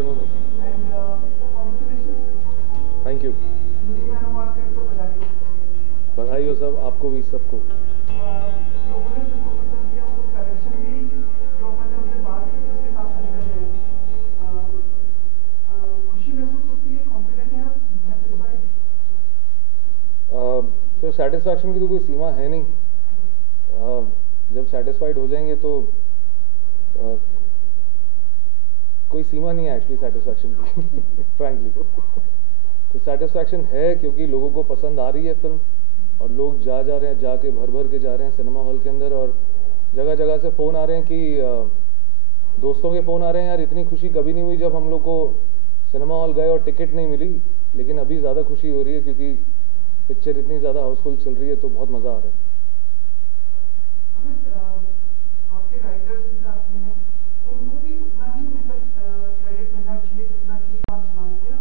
Afternoon. Thank you. बधाई हो सब, आपको भी, सबको। तो सेटिस्फैक्शन की तो कोई सीमा है नहीं। जब सेटिस्फाइड हो जाएंगे तो कोई सीमा नहीं है एक्चुअली सेटिस्फैक्शन की फ्रैंकली। तो सेटिस्फैक्शन है क्योंकि लोगों को पसंद आ रही है फिल्म, और लोग जा रहे हैं, जाके भर भर के जा रहे हैं सिनेमा हॉल के अंदर, और जगह जगह से फ़ोन आ रहे हैं कि दोस्तों के फ़ोन आ रहे हैं, यार इतनी खुशी कभी नहीं हुई जब हम लोग को सिनेमा हॉल गए और टिकट नहीं मिली, लेकिन अभी ज़्यादा खुशी हो रही है क्योंकि पिक्चर इतनी ज़्यादा हाउसफुल चल रही है, तो बहुत मज़ा आ रहा है। आपके राइटर्स भी साथ में हैं, उनको भी उतना ही क्रेडिट मिलना चाहिए जितना कि आप मानते हैं?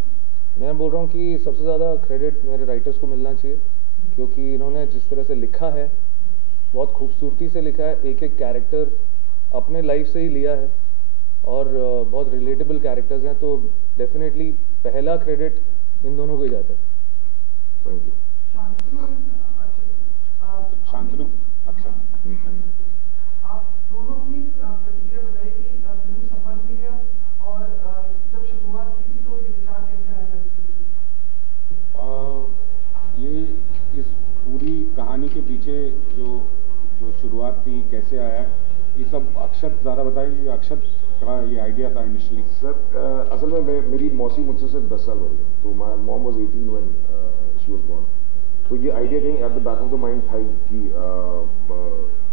मैं बोल रहा हूँ कि सबसे ज़्यादा क्रेडिट मेरे राइटर्स को मिलना चाहिए, क्योंकि इन्होंने जिस तरह से लिखा है, बहुत खूबसूरती से लिखा है, एक एक कैरेक्टर अपने लाइफ से ही लिया है, और बहुत रिलेटेबल कैरेक्टर्स हैं, तो डेफिनेटली पहला क्रेडिट इन दोनों को ही जाता है। Thank you. शांतनु, अक्षर, आप दोनों की प्रतिक्रिया बताइए कि फिल्म सफल हुई है, और जब शुरुआत की थी तो ये विचार कैसे आया था? ये इस पूरी कहानी के पीछे जो शुरुआत थी, कैसे आया, ये सब अक्षत ज़्यादा बताइए। अक्षत का ये आइडिया था इनिशियली? सर असल में मेरी मौसी मुझसे सिर्फ 10 साल बड़ी है, तो my mom was 18 when she was born. तो ये आइडिया कहीं at the back of the mind था कि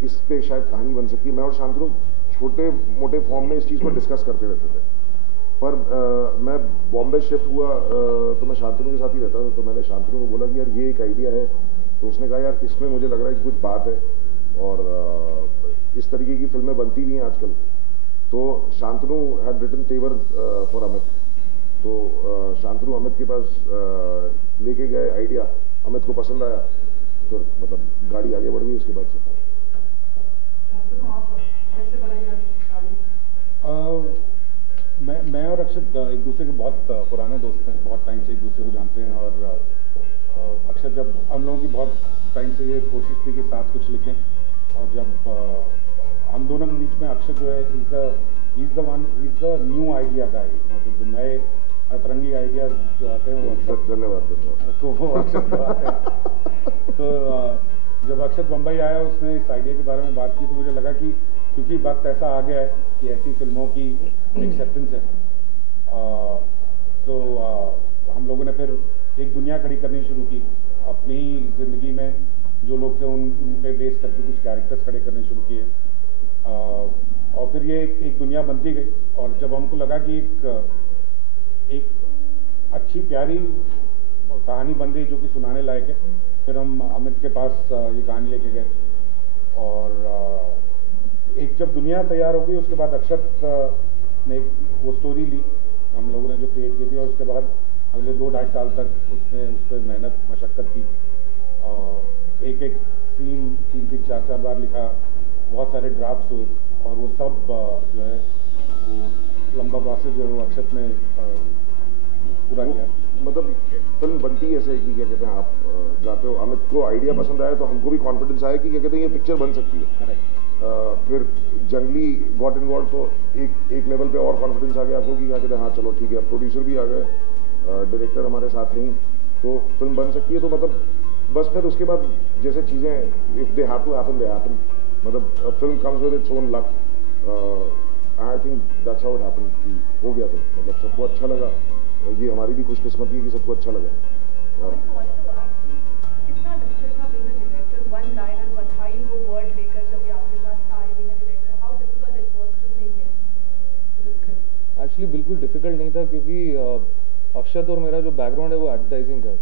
इस पे शायद कहानी बन सकती है। मैं और शांतनु छोटे मोटे फॉर्म में इस चीज़ को डिस्कस करते रहते थे, पर मैं बॉम्बे शिफ्ट हुआ तो मैं शांतनु के साथ ही रहता था, तो मैंने शांतनु को बोला कि यार ये एक आइडिया है, तो उसने कहा यार इसमें मुझे लग रहा है कि कुछ बात है, और इस तरीके की फिल्में बनती भी हैं आजकल। तो शांतनु हैड रिटन तेवर फॉर अमित, तो शांतनु अमित के पास लेके गए आइडिया, अमित को पसंद आया, फिर मतलब गाड़ी आगे बढ़ गई उसके बाद से। मैं और अक्षत एक दूसरे के बहुत पुराने दोस्त हैं, बहुत टाइम से एक दूसरे को जानते हैं, और अक्षत जब हम लोगों की बहुत टाइम से ये कोशिश थी कि साथ कुछ लिखें, और जब हम दोनों के बीच में अक्षत जो है इज द न्यू आइडिया गाय, मतलब जो नए अतरंगी आइडियाज जो आते हैं वो अक्षत, धन्यवाद, तो वो अक्षत को आते हैं। तो जब अक्षत बम्बई आया, उसने इस आइडिया के बारे में बात की, तो मुझे लगा कि क्योंकि वक्त ऐसा आ गया है कि ऐसी फिल्मों की एक्सेप्टेंस है, तो हम लोगों ने फिर एक दुनिया खड़ी करनी शुरू की अपनी ही ज़िंदगी में। जो लोग थे उन पे बेस करके कुछ कैरेक्टर्स खड़े करने शुरू किए, और फिर ये एक दुनिया बनती गई। और जब हमको लगा कि एक अच्छी प्यारी कहानी बन रही जो कि सुनाने लायक है, फिर हम अमित के पास ये कहानी लेके गए, और एक जब दुनिया तैयार हो गई, उसके बाद अक्षत ने वो स्टोरी ली हम लोगों ने जो क्रिएट की थी, और उसके बाद अगले 2-2.5 साल तक उसने उस पर मेहनत मशक्क़त की, एक एक सीन 3-3, 4-4 बार लिखा, बहुत सारे ड्राफ्ट्स हुए, और वो सब जो है वो लंबा प्रोसेस जो है वो अक्षत ने पूरा किया। मतलब फिल्म बनती है ऐसे कि क्या कहते हैं, आप जाते हो, अमित को आइडिया पसंद आया तो हमको भी कॉन्फिडेंस आया कि क्या कहते हैं ये पिक्चर बन सकती है। फिर जंगली गॉट इन्वॉल्व, तो एक लेवल पे और कॉन्फिडेंस आ गया आपको कि क्या कहते हैं हाँ चलो ठीक है, प्रोड्यूसर भी आ गए, डायरेक्टर हमारे साथ नहीं, तो फिल्म बन सकती है। तो मतलब बस फिर उसके बाद जैसे चीज़ें if they have to happen they happen, मतलब film comes with its own luck. I think that's how it happen कि हो गया, तो मतलब सबको अच्छा लगा, ये हमारी भी खुशकिस्मती है कि सबको अच्छा लगा। और एक्चुअली बिल्कुल डिफिकल्ट नहीं था, क्योंकि अक्षत और मेरा जो बैकग्राउंड है वो एडवर्टाइजिंग का है।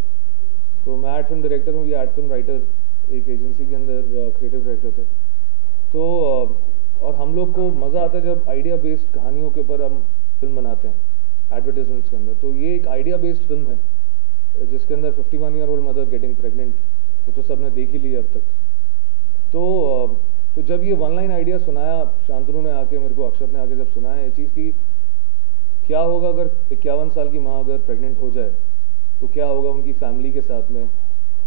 तो मैं एड फिल्म डायरेक्टर हूँ, ये एड फिल्म राइटर एक एजेंसी के अंदर क्रिएटिव डायरेक्टर थे। तो और हम लोग को मज़ा आता है जब आइडिया बेस्ड कहानियों के ऊपर हम फिल्म बनाते हैं एडवर्टाइजमेंट्स के अंदर। तो ये एक आइडिया बेस्ड फिल्म है जिसके अंदर 51 year old mother getting pregnant, वो तो सबने देख ही लिया अब तक। तो जब ये वन लाइन आइडिया सुनाया शांतनु ने आके मेरे को, अक्षत ने आके जब सुनाया ये चीज़ की क्या होगा अगर 51 साल की माँ अगर प्रेग्नेंट हो जाए, तो क्या होगा उनकी फैमिली के साथ में,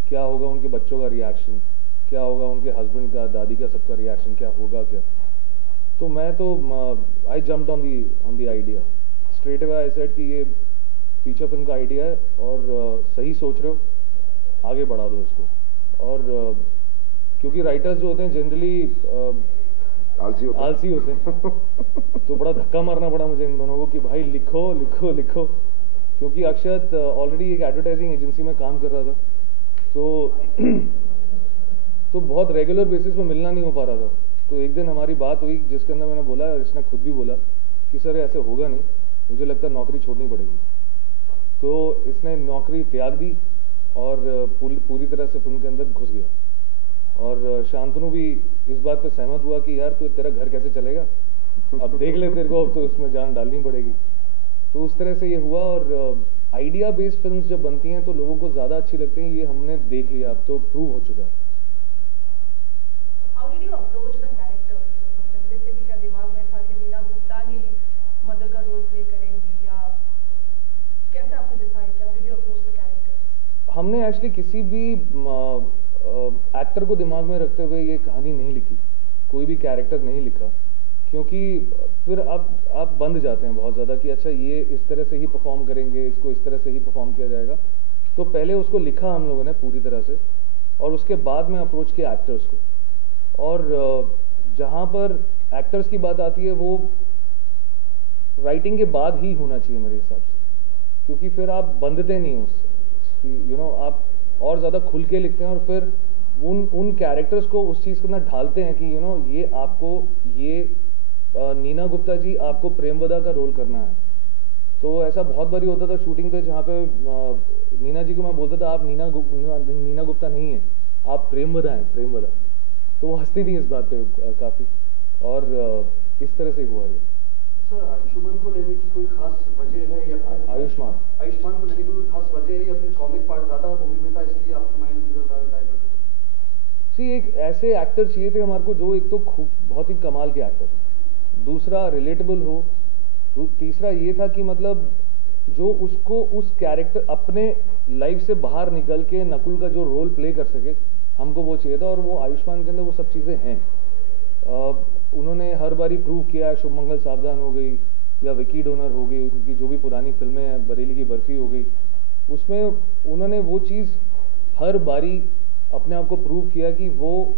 क्या होगा उनके बच्चों का रिएक्शन, क्या होगा उनके हस्बैंड का, दादी का, सबका रिएक्शन क्या होगा क्या। तो मैं तो आई jumped on the idea straight away. I said कि ये फीचर फिल्म का आइडिया है और सही सोच रहे हो, आगे बढ़ा दो इसको। और क्योंकि राइटर्स जो होते हैं जनरली आलसी होते हैं तो बड़ा धक्का मारना पड़ा मुझे इन दोनों को कि भाई लिखो लिखो लिखो, क्योंकि अक्षत ऑलरेडी एक एडवर्टाइजिंग एजेंसी में काम कर रहा था, तो बहुत रेगुलर बेसिस पे मिलना नहीं हो पा रहा था। तो एक दिन हमारी बात हुई जिसके अंदर मैंने बोला, इसने खुद भी बोला कि सर ऐसे होगा नहीं, मुझे लगता है नौकरी छोड़नी पड़ेगी। तो इसने नौकरी त्याग दी और पूरी तरह से फिल्म के अंदर घुस गया। और शांतनु भी इस बात पे सहमत हुआ कि यार तेरा घर कैसे चलेगा, अब देख ले तेरे को, अब तो इसमें जान डालनी पड़ेगी। तो उस तरह से ये हुआ। और आइडिया बेस्ड फिल्म्स जब बनती हैं तो लोगों को ज़्यादा अच्छी लगती हैं, ये हमने देख लिया, अब तो प्रूव हो चुका है। How did you approach the characters? पहले से भी क्या दिमाग में था कि नीना गुप्ता ही मदर का रोल प्ले करेंगी, या कैसे आपने डिसाइड किया? How did you approach the characters? हमने एक्चुअली किसी भी एक्टर को दिमाग में रखते हुए ये कहानी नहीं लिखी, कोई भी कैरेक्टर नहीं लिखा, क्योंकि फिर आप बंद जाते हैं बहुत ज़्यादा कि अच्छा ये इस तरह से ही परफॉर्म करेंगे, इसको इस तरह से ही परफॉर्म किया जाएगा। तो पहले उसको लिखा हम लोगों ने पूरी तरह से, और उसके बाद में अप्रोच किया एक्टर्स को। और जहाँ पर एक्टर्स की बात आती है वो राइटिंग के बाद ही होना चाहिए मेरे हिसाब से, क्योंकि फिर आप बंधते नहीं उससे कि आप और ज़्यादा खुल के लिखते हैं और फिर उन कैरेक्टर्स को उस चीज़ के अंदर ढालते हैं कि ये आपको नीना गुप्ता जी आपको प्रेमवदा का रोल करना है। तो ऐसा बहुत बारी होता था शूटिंग पे जहाँ पे नीना जी को मैं बोलता था आप नीना गुप्ता नहीं है, आप प्रेमवदा हैं, प्रेमवदा। तो वो हंसती थी इस बात पे काफ़ी, और इस तरह से हुआ ये। सर आयुष्मान को लेने की कोई खास वजह है, या आयुष्मान को लेने की कोई खास वजह है, या फिर कॉमिक पार्ट ज़्यादा मूवी में था इसलिए आपके माइंड में डाइवर्ट? सी एक ऐसे एक्टर चाहिए थे हमारे को जो एक तो बहुत ही कमाल के एक्टर थे, दूसरा रिलेटेबल हो, तीसरा ये था कि मतलब जो उसको उस कैरेक्टर अपने लाइफ से बाहर निकल के नकुल का जो रोल प्ले कर सके, हमको वो चाहिए था। और वो आयुष्मान के अंदर वो सब चीज़ें हैं। उन्होंने हर बारी प्रूव किया, शुभ मंगल सावधान हो गई या विकी डोनर हो गई, उनकी जो भी पुरानी फिल्में हैं, बरेली की बर्फी हो गई, उसमें उन्होंने वो चीज़ हर बारी अपने आप को प्रूव किया कि वो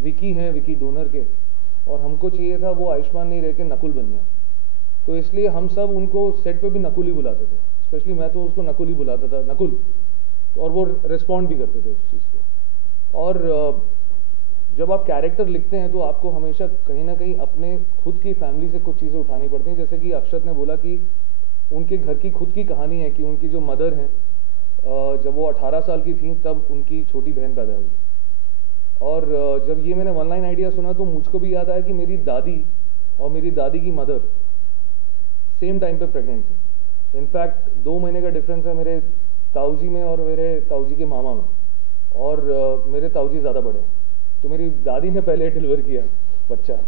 विकी हैं, विकी डोनर के। और हमको चाहिए था वो आयुष्मान नहीं रह के नकुल बन गया। तो इसलिए हम सब उनको सेट पे भी नकुल ही बुलाते थे, स्पेशली मैं तो उसको नकुल ही बुलाता था, नकुल, और वो रिस्पॉन्ड भी करते थे उस चीज़ को। और जब आप कैरेक्टर लिखते हैं तो आपको हमेशा कहीं ना कहीं अपने खुद की फैमिली से कुछ चीज़ें उठानी पड़ती हैं। जैसे कि अक्षत ने बोला कि उनके घर की खुद की कहानी है कि उनकी जो मदर हैं, जब वो 18 साल की थी तब उनकी छोटी बहन पैदा हुई। और जब ये मैंने वन लाइन आइडिया सुना तो मुझको भी याद आया कि मेरी दादी और मेरी दादी की मदर सेम टाइम पे प्रेग्नेंट थी। इनफैक्ट 2 महीने का डिफरेंस है मेरे ताऊजी में और मेरे ताऊजी के मामा में, और मेरे ताऊजी ज़्यादा बड़े हैं। तो मेरी दादी ने पहले डिलीवर किया बच्चा,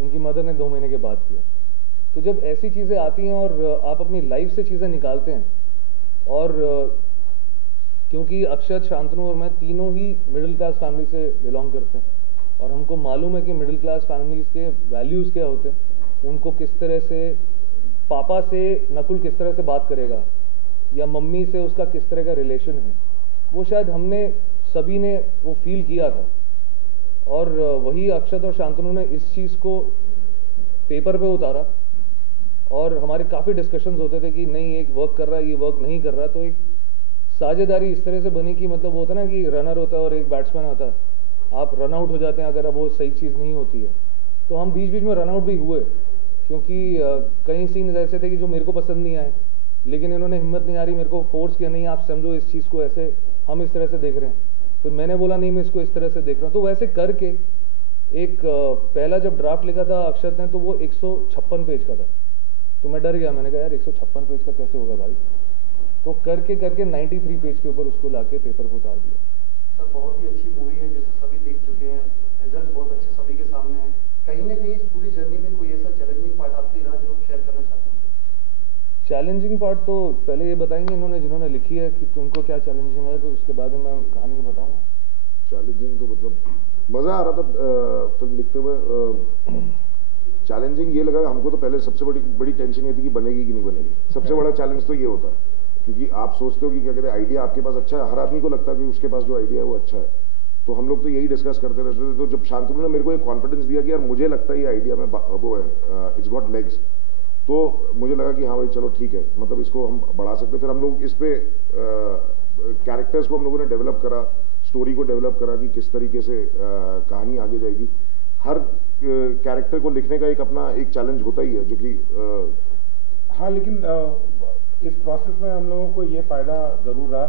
उनकी मदर ने 2 महीने के बाद किया। तो जब ऐसी चीज़ें आती हैं और आप अपनी लाइफ से चीज़ें निकालते हैं, और क्योंकि अक्षत, शांतनु और मैं तीनों ही मिडिल क्लास फैमिली से बिलोंग करते हैं, और हमको मालूम है कि मिडिल क्लास फैमिलीज़ के वैल्यूज़ क्या होते हैं, उनको किस तरह से पापा से नकुल किस तरह से बात करेगा या मम्मी से उसका किस तरह का रिलेशन है, वो शायद हमने सभी ने वो फील किया था। और वही अक्षत और शांतनु ने इस चीज़ को पेपर पे उतारा, और हमारे काफ़ी डिस्कशंस होते थे कि नहीं एक वर्क कर रहा है, ये वर्क नहीं कर रहा। तो एक साझेदारी इस तरह से बनी कि मतलब वो होता है ना कि रनर होता है और एक बैट्समैन होता है, आप रन आउट हो जाते हैं अगर अब वो सही चीज़ नहीं होती है। तो हम बीच बीच में रन आउट भी हुए, क्योंकि कई सीन ऐसे थे कि जो मेरे को पसंद नहीं आए, लेकिन इन्होंने हिम्मत नहीं आ रही, मेरे को फोर्स किया, नहीं आप समझो इस चीज़ को ऐसे, हम इस तरह से देख रहे हैं। फिर मैंने बोला नहीं मैं इसको इस तरह से देख रहा हूँ। तो वैसे करके एक पहला जब ड्राफ्ट लिखा था अक्षत ने तो वो 156 पेज का था। तो मैं डर गया, मैंने कहा यार 156 पेज का कैसे होगा भाई। तो करके 93 पेज के ऊपर उसको लाके पेपर पर उतार दिया। सर बहुत ही अच्छी मूवी है, जैसे सभी देख चुके हैं, रिजल्ट बहुत अच्छे सभी के सामने है। कहीं ना कहीं इस पूरी जर्नी में कोई ऐसा चैलेंजिंग पार्ट आपके रहा जो आप शेयर करना चाहते हैं? चैलेंजिंग पार्ट तो पहले ये बताएंगे इन्होंने जिन्होंने लिखी है कि तुमको क्या चैलेंजिंग है, तो उसके बाद में मैं कहानी बताऊंगा। चैलेंजिंग तो मतलब मज़ा आ रहा था फिल्म लिखते हुए। चैलेंजिंग ये लगा हमको तो पहले सबसे बड़ी टेंशन ये थी कि बनेगी कि नहीं बनेगी। सबसे बड़ा चैलेंज तो ये होता है क्योंकि आप सोचते हो कि क्या कहते हैं आइडिया आपके पास अच्छा है, हर आदमी को लगता है कि उसके पास जो आइडिया है वो अच्छा है। तो हम लोग तो यही डिस्कस करते रहते थे। तो जब शांतनु ने मेरे को एक कॉन्फिडेंस दिया कि यार मुझे लगता है ये आइडिया में वो है, इट्स गॉट लेग्स, तो मुझे लगा कि हाँ भाई चलो ठीक है, मतलब इसको हम बढ़ा सकते। फिर हम लोग इस पे कैरेक्टर्स को हम लोगों ने डेवलप करा, स्टोरी को डेवलप करा कि किस तरीके से कहानी आगे जाएगी। हर कैरेक्टर को लिखने का एक अपना एक चैलेंज होता ही है जो कि हाँ, लेकिन इस प्रोसेस में हम लोगों को ये फ़ायदा ज़रूर रहा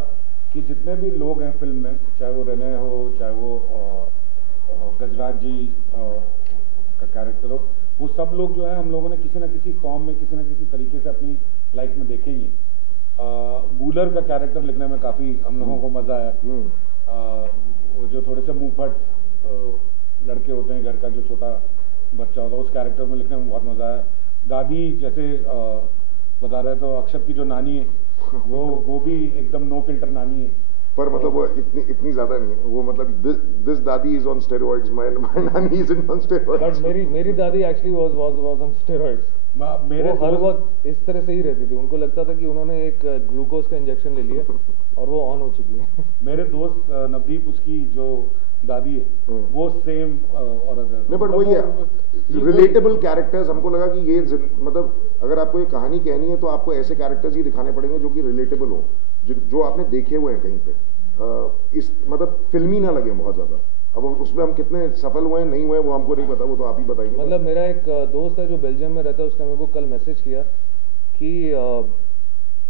कि जितने भी लोग हैं फिल्म में, चाहे वो रेने हो, चाहे वो गजराज जी का कैरेक्टर हो, वो सब लोग जो है हम लोगों ने किसी न किसी फॉर्म में किसी न किसी तरीके से अपनी लाइफ में देखे ही। गूलर का कैरेक्टर लिखने में काफ़ी हम लोगों को मज़ा आया। वो जो थोड़े से मुंहफट लड़के होते हैं, घर का जो छोटा बच्चा होता है, उस कैरेक्टर में लिखने में बहुत मज़ा आया। दादी जैसे बता रहे तो अक्षत की जो नानी है वो भी एकदम नो फिल्टर नानी है, पर मतलब वो इतनी ज्यादा नहीं है। वो मतलब दिस दादी इज ऑन स्टेरॉइड्स, माय नानी इज ऑन स्टेरॉइड्स। बट मेरी दादी एक्चुअली वाज ऑन स्टेरॉइड्स। मेरे हर वक्त इस तरह से ही रहती थी। उनको लगता था कि उन्होंने एक ग्लूकोज का इंजेक्शन ले लिया और वो ऑन हो चुकी है। मेरे दोस्त नवदीप, उसकी जो दादी है वो सेम औरत है। नहीं, बट वही है रिलेटेबल कैरेक्टर्स। हमको लगा कि ये मतलब अगर आपको ये कहानी कहनी है तो आपको ऐसे कैरेक्टर्स ही दिखाने पड़ेंगे जो कि रिलेटेबल हो, जो आपने देखे हुए हैं कहीं पे, इस मतलब फिल्मी ना लगे बहुत ज्यादा। अब उसमें हम कितने सफल हुए हैं नहीं हुए वो हमको नहीं पता, वो तो आप ही बताएंगे। मतलब मेरा एक दोस्त है जो बेल्जियम में रहता है, उसने मेरे को कल मैसेज किया कि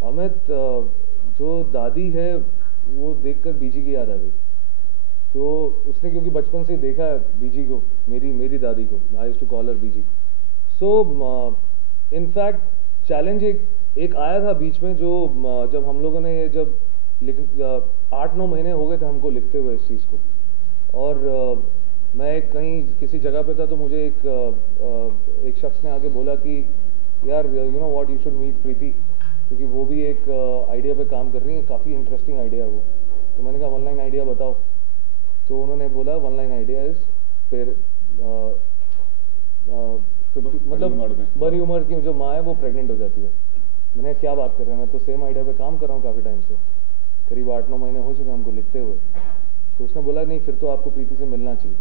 अमित जो दादी है वो देखकर बीजी की याद आ गई। तो उसने क्योंकि बचपन से देखा है बीजी को, मेरी दादी को, I used to call her Biji. So in fact challenge एक आया था बीच में, जो जब हम लोगों ने जब 8-9 महीने हो गए थे हमको लिखते हुए इस चीज़ को, और मैं कहीं किसी जगह पे था तो मुझे एक शख्स ने आके बोला कि यार you know what, you should meet Preeti, क्योंकि वो भी एक आइडिया पे काम कर रही है, काफ़ी इंटरेस्टिंग आइडिया है वो। तो मैंने कहा 1 लाइन आइडिया बताओ। तो उन्होंने बोला 1 लाइन आइडिया इज, फिर मतलब बड़ी उम्र की जो माँ है वो प्रेग्नेंट हो जाती है। मैंने क्या बात कर रहे हैं, मैं तो सेम आइडिया पे काम कर रहा हूँ काफ़ी टाइम से, करीब 8-9 महीने हो चुके हैं हमको लिखते हुए। तो उसने बोला नहीं, फिर तो आपको प्रीति से मिलना चाहिए।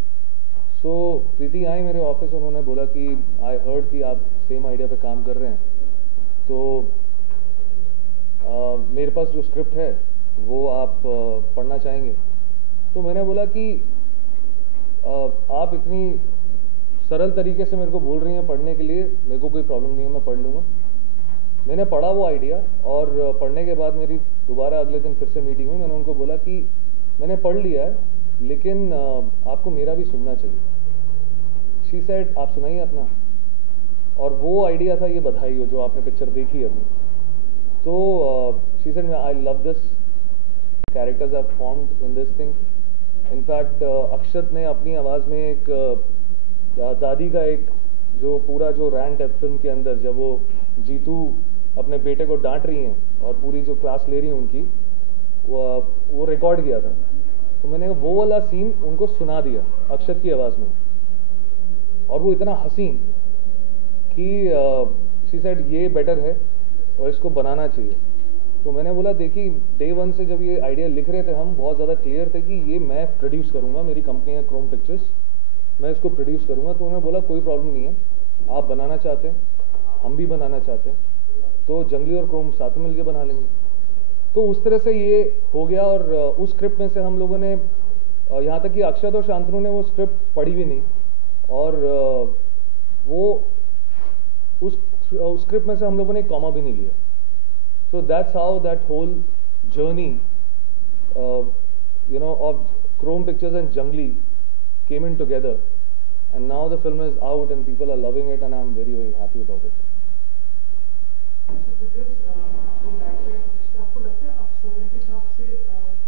सो प्रीति आई मेरे ऑफिस, उन्होंने बोला कि आई हर्ड कि आप सेम आइडिया पे काम कर रहे हैं, तो मेरे पास जो स्क्रिप्ट है वो आप पढ़ना चाहेंगे। तो मैंने बोला कि आप इतनी सरल तरीके से मेरे को बोल रही हैं पढ़ने के लिए, मेरे को कोई प्रॉब्लम नहीं है, मैं पढ़ लूँगा। मैंने पढ़ा वो आइडिया, और पढ़ने के बाद मेरी दोबारा अगले दिन फिर से मीटिंग हुई। मैंने उनको बोला कि मैंने पढ़ लिया है, लेकिन आपको मेरा भी सुनना चाहिए। शी सेड आप सुनाइए अपना। और वो आइडिया था ये बधाई हो जो आपने पिक्चर देखी अभी। तो she said I love this, characters have formed in this thing. In fact Akshat ने अपनी आवाज़ में एक दादी का एक जो पूरा जो रैंट है फिल्म के अंदर, जब वो जीतू अपने बेटे को डांट रही हैं और पूरी जो क्लास ले रही हैं उनकी, वो रिकॉर्ड किया था। तो मैंने वो वाला सीन उनको सुना दिया अक्षत की आवाज़ में, और वो इतना हसीन कि शी सेड ये बेटर है और इसको बनाना चाहिए। तो मैंने बोला देखिए, डे 1 से जब ये आइडिया लिख रहे थे हम बहुत ज़्यादा क्लियर थे कि ये मैं प्रोड्यूस करूँगा, मेरी कंपनी है क्रोम पिक्चर्स, मैं इसको प्रोड्यूस करूँगा। तो उन्होंने बोला कोई प्रॉब्लम नहीं है, आप बनाना चाहते हैं, हम भी बनाना चाहते हैं, तो जंगली और क्रोम साथ में मिलकर बना लेंगे। तो उस तरह से ये हो गया। और उस स्क्रिप्ट में से हम लोगों ने, यहाँ तक कि अक्षत और शांतनु ने वो स्क्रिप्ट पढ़ी भी नहीं, और वो उस स्क्रिप्ट में से हम लोगों ने एक कॉमा भी नहीं लिया। So that's how that whole journey, of Chrome Pictures and Jungli came in together, and now the film is out and people are loving it, and I'm very, very happy about it. आपको लगता है अब समय के हिसाब से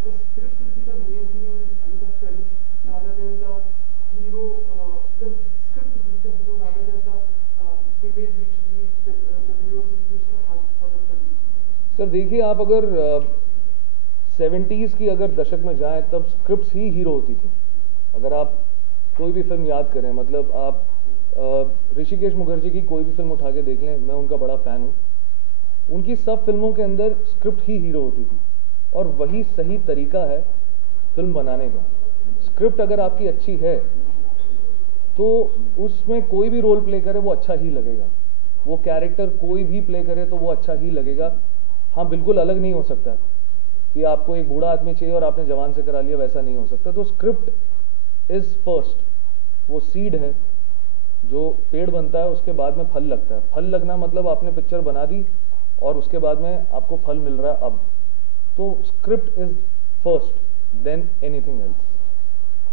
the script will be the main thing in the film rather than the hero, the script will be the hero rather than the image which the viewers used to have for the film? Sir देखिए, आप अगर 70s की अगर दशक में जाएं तब scripts ही hero होती थी। अगर आप कोई भी फिल्म याद करें, मतलब आप ऋषिकेश मुखर्जी की कोई भी फिल्म उठा के देख लें, मैं उनका बड़ा फ़ैन हूँ। उनकी सब फिल्मों के अंदर स्क्रिप्ट ही हीरो होती थी, और वही सही तरीका है फिल्म बनाने का। स्क्रिप्ट अगर आपकी अच्छी है तो उसमें कोई भी रोल प्ले करे वो अच्छा ही लगेगा, वो कैरेक्टर कोई भी प्ले करे तो वो अच्छा ही लगेगा। हाँ, बिल्कुल अलग नहीं हो सकता कि आपको एक बूढ़ा आदमी चाहिए और आपने जवान से करा लिया, वैसा नहीं हो सकता। तो स्क्रिप्ट इज़ फर्स्ट, वो सीड है, जो पेड़ बनता है उसके बाद में फल लगता है। फल लगना मतलब आपने पिक्चर बना दी और उसके बाद में आपको फल मिल रहा है अब। तो script is first than anything else.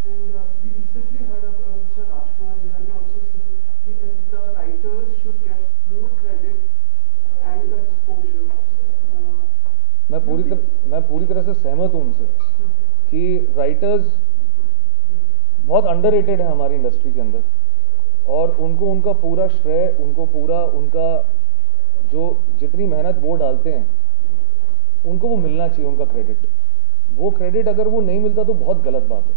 And we recently heard of Mr. Rajkumar Hirani also saying that the writers should get more credit and the exposure. मैं पूरी तरह से सहमत हूँ उनसे कि राइटर्स बहुत अंडररेटेड है हमारी इंडस्ट्री के अंदर, और उनको उनका पूरा श्रेय, उनका जो जितनी मेहनत वो डालते हैं उनको वो मिलना चाहिए, उनका क्रेडिट। वो क्रेडिट अगर वो नहीं मिलता तो बहुत गलत बात है,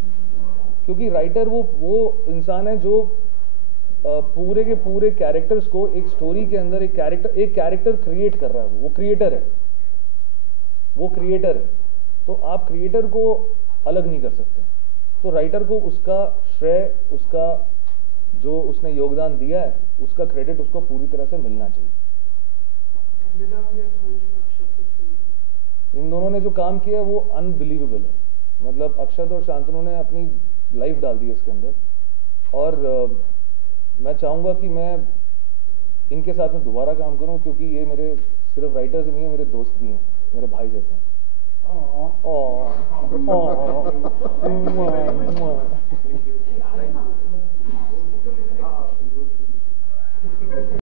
क्योंकि राइटर वो इंसान है जो पूरे के पूरे कैरेक्टर्स को एक स्टोरी के अंदर एक कैरेक्टर क्रिएट कर रहा है। वो क्रिएटर है, तो आप क्रिएटर को अलग नहीं कर सकते। तो राइटर को उसका श्रेय, उसका जो उसने योगदान दिया है, उसका क्रेडिट उसको पूरी तरह से मिलना चाहिए। मिला भी है इन दोनों ने जो काम किया है वो अनबिलीवेबल है। मतलब अक्षत और शांतनु ने अपनी लाइफ डाल दी है इसके अंदर, और मैं चाहूँगा कि मैं इनके साथ में दोबारा काम करूँ, क्योंकि ये मेरे सिर्फ राइटर्स नहीं है, मेरे दोस्त भी हैं, मेरे भाई जैसे हैं।